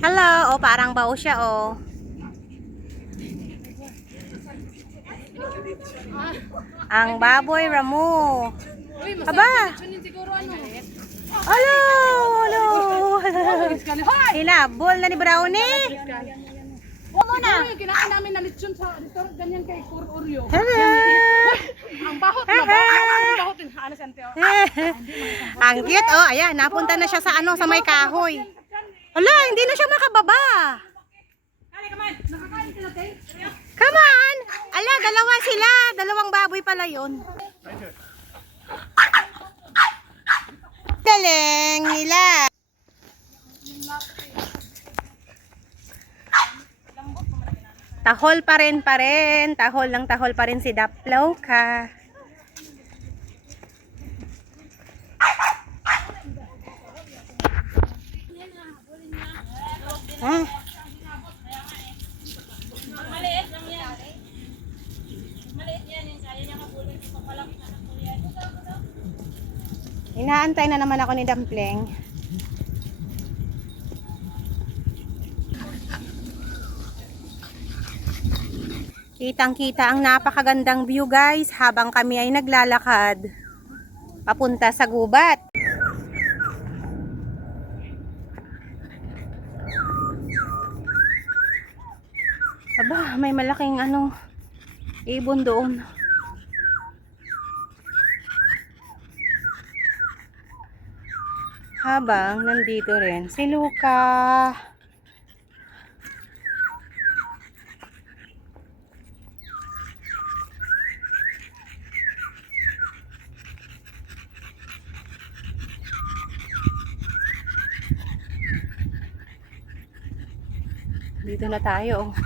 Hello, oh parang bao siya oh. Ang baboy Ramu. Uy, Aba! Ano. Hello, hello. Hinabol na ni Brownie. Mo na! Kinain namin na lechon sa restaurant ganyan kay Kur Oreo. Hello. Ang bahot na ba? Ang bahot din. Ano sa? Ang cute oh. Ayan, napunta na siya sa ano, sa may kahoy. Wala, hindi na siya makababa. Come on! Ala, dalawa sila. Dalawang baboy pala yun. Galing nila. Tahol pa rin pa rin. Tahol lang tahol pa rin si Daplaw ka. Ah. Inaantay na naman ako ni Dumpling. Kitang-kita ang napakagandang view guys habang kami ay naglalakad papunta sa gubat. Aba, may malaking ano ibon doon. Habang nandito rin si Luca. Dito na tayo.